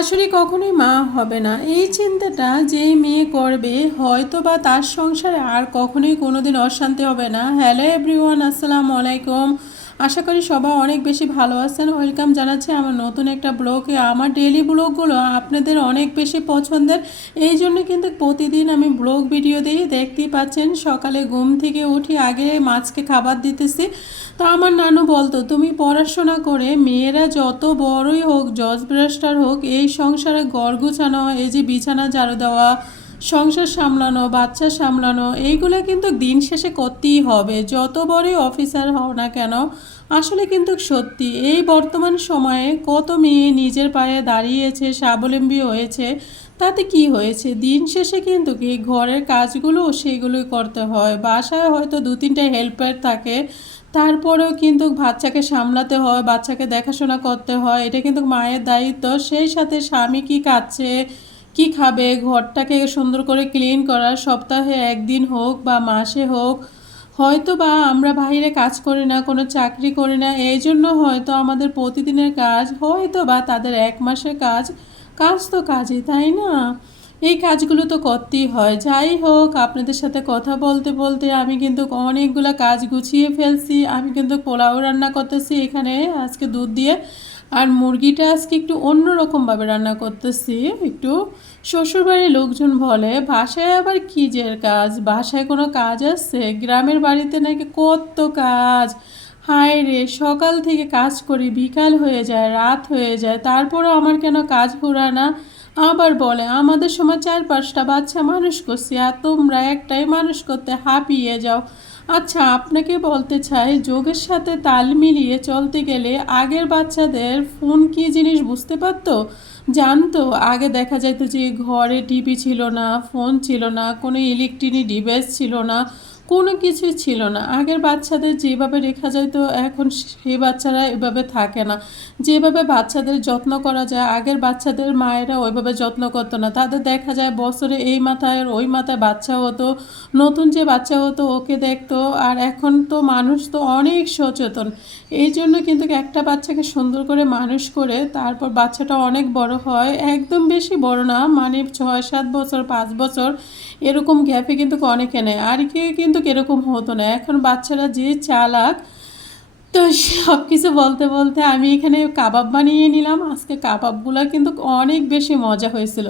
শাশুড়ি কখনোই মা হবে না। এই চিন্তাটা যে মেয়ে করবে হয়তো বা তার সংসারে আর কখনোই কোনোদিন অশান্তি হবে না। হ্যালো এভরিওয়ান আসসালামু আলাইকুম। আশা করি সবাই অনেক বেশি ভালো আছেন। ওয়েলকাম জানাচ্ছি আমার নতুন একটা ব্লগে। আমার ডেলি ব্লগগুলো আপনাদের অনেক বেশি পছন্দের। এই জন্য কিন্তু প্রতিদিন আমি ব্লগ ভিডিও দিই। দেখতেই পাচ্ছেন, সকালে ঘুম থেকে উঠি আগে মাছকে খাবার দিতেছি। তো আমার নানু বলতো, তুমি পড়াশোনা করে মেয়েরা যত বড়ই হোক, জজ ব্রাস্টার হোক, এই সংসারে গড় গুছানো, এই যে বিছানা ঝাড়ু দেওয়া সংসার সামলানো, বাচ্চা সামলানো, এইগুলো কিন্তু দিন শেষে করতেই হবে। যত বড়ই অফিসার হও না কেন, আসলে কিন্তু সত্যি, এই বর্তমান সময়ে কত মেয়ে নিজের পায়ে দাঁড়িয়েছে, স্বাবলম্বী হয়েছে, তাতে কি হয়েছে? দিন শেষে কিন্তু কি ঘরের কাজগুলো সেগুলোই করতে হয়। বাসায় হয়তো দু তিনটে হেল্পার থাকে, তারপরেও কিন্তু বাচ্চাকে সামলাতে হয়, বাচ্চাকে দেখাশোনা করতে হয়, এটা কিন্তু মায়ের দায়িত্ব। সেই সাথে স্বামী কি কাচ্ছে কি খাবে? ঘরটাকে সুন্দর করে ক্লিন করা সপ্তাহে একদিন হোক বা মাসে হোক হয়তো বা আমরা বাইরে কাজ করি না, কোনো চাকরি করি না, এই জন্য হয়তো আমাদের প্রতিদিনের কাজ হয়তো বা তাদের এক মাসের কাজ কাজ তো কাজই, তাই না? এই কাজগুলো তো করতেই হয়। যাই হোক, আপনাদের সাথে কথা বলতে বলতে আমি কিন্তু অনেকগুলো কাজ গুছিয়ে ফেলছি। আমি কিন্তু পোলাও রান্না করতেছি এখানে, আজকে দুধ দিয়ে। আর মুরগিটা আজকে একটু অন্যরকমভাবে রান্না করতেছি। একটু শ্বশুরবাড়ির লোকজন বলে, বাসায় আবার কী যে কাজ? বাসায় কোনো কাজ আসছে গ্রামের বাড়িতে নাকি কত কাজ? হায় রে, সকাল থেকে কাজ করি, বিকাল হয়ে যায়, রাত হয়ে যায়, তারপরও আমার কেন কাজ ফুরায় না? আবার বলে, আমাদের সময় চার পাঁচটা বাচ্চা মানুষ করছি আর তোমরা একটাই মানুষ করতে হাঁপিয়ে যাও। আচ্ছা আপনাকে বলতে চাই, যোগের সাথে তাল মিলিয়ে চলতে গেলে আগের বাচ্চাদের ফোন কি জিনিস বুঝতে পারত? জানতো, আগে দেখা যেত যে ঘরে টিভি ছিল না, ফোন ছিল না, কোনো ইলেকট্রনিক ডিভাইস ছিল না কোনো কিছুই ছিল না। আগের বাচ্চাদের যেভাবে রেখা যেত এখন সেই বাচ্চারা এভাবে থাকে না। যেভাবে বাচ্চাদের যত্ন করা যায়, আগের বাচ্চাদের মায়েরা ওইভাবে যত্ন করতো না। তাদের দেখা যায় বছরে এই মাথায় ওই মাথায় বাচ্চা হতো, নতুন যে বাচ্চা হতো ওকে দেখতো। আর এখন তো মানুষ তো অনেক সচেতন। এই জন্য কিন্তু একটা বাচ্চাকে সুন্দর করে মানুষ করে তারপর বাচ্চাটা অনেক বড় হয়। একদম বেশি বড় না মানে ছয়, সাত বছর, পাঁচ বছর এরকম গ্যাপে কিন্তু অনেকে নেয়। আর কেউ কিন্তু এরকম হতো না। এখন বাচ্চারা যে চালাক, তো সব কিছু বলতে বলতে আমি এখানে কাবাব বানিয়ে নিলাম। আজকে কাবাবগুলো কিন্তু অনেক বেশি মজা হয়েছিল।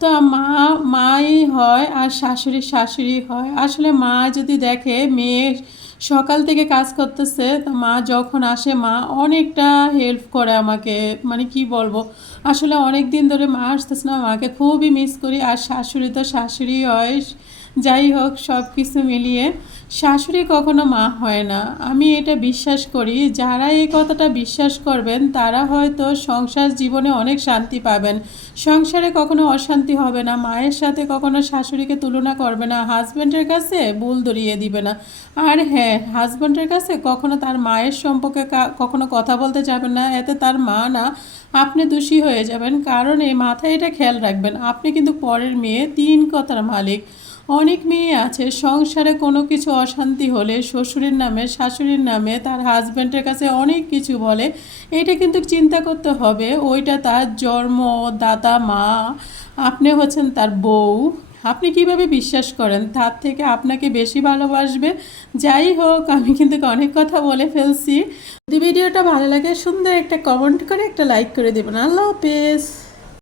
তো মা, মাই হয় আর শাশুড়ি শাশুড়ি হয়। আসলে মা যদি দেখে মেয়ে সকাল থেকে কাজ করতেছে, তো মা যখন আসে, মা অনেকটা হেল্প করে আমাকে। মানে কি বলব? আসলে অনেক দিন ধরে মা আসতেছে না, মাকে খুবই মিস করি। আর শাশুড়ি তো শাশুড়ি হয়। যাই হোক সব কিছু মিলিয়ে শাশুড়ি কখনো মা হয় না। আমি এটা বিশ্বাস করি, যারা এই কথাটা বিশ্বাস করবেন, তারা হয়তো সংসার জীবনে অনেক শান্তি পাবেন। সংসারে কখনো অশান্তি হবে না, মায়ের সাথে কখনো শাশুড়িকে তুলনা করবে না হাজব্যান্ডের কাছে ভুল ধরিয়ে দিবে না। আর হ্যাঁ হাজব্যান্ডের কাছে কখনো তার মায়ের সম্পর্কে কখনো কথা বলতে যাবেন না, এতে তার মা না আপনি দোষী হয়ে যাবেন। কারণ এই মাথায় এটা খেয়াল রাখবেন, আপনি কিন্তু পরের মেয়ে, তিন কথার মালিক। অনেক মেয়ে আছে, সংসারে কোনো কিছু অশান্তি হলে শ্বশুরের নামে, শাশুড়ির নামে তার হাজব্যান্ডের কাছে অনেক কিছু বলে। এটা কিন্তু চিন্তা করতে হবে। ওইটা তার জন্ম, দাদা, মা, আপনি হচ্ছেন তার বউ। আপনি কীভাবে বিশ্বাস করেন? তার থেকে আপনাকে বেশি ভালোবাসবে? যাই হোক, আমি কিন্তু অনেক কথা বলে ফেলছি। যদি ভিডিওটা ভালো লাগে, সুন্দর একটা কমেন্ট করে একটা লাইক করে দেবেন। আল্লাহ হাফেজ।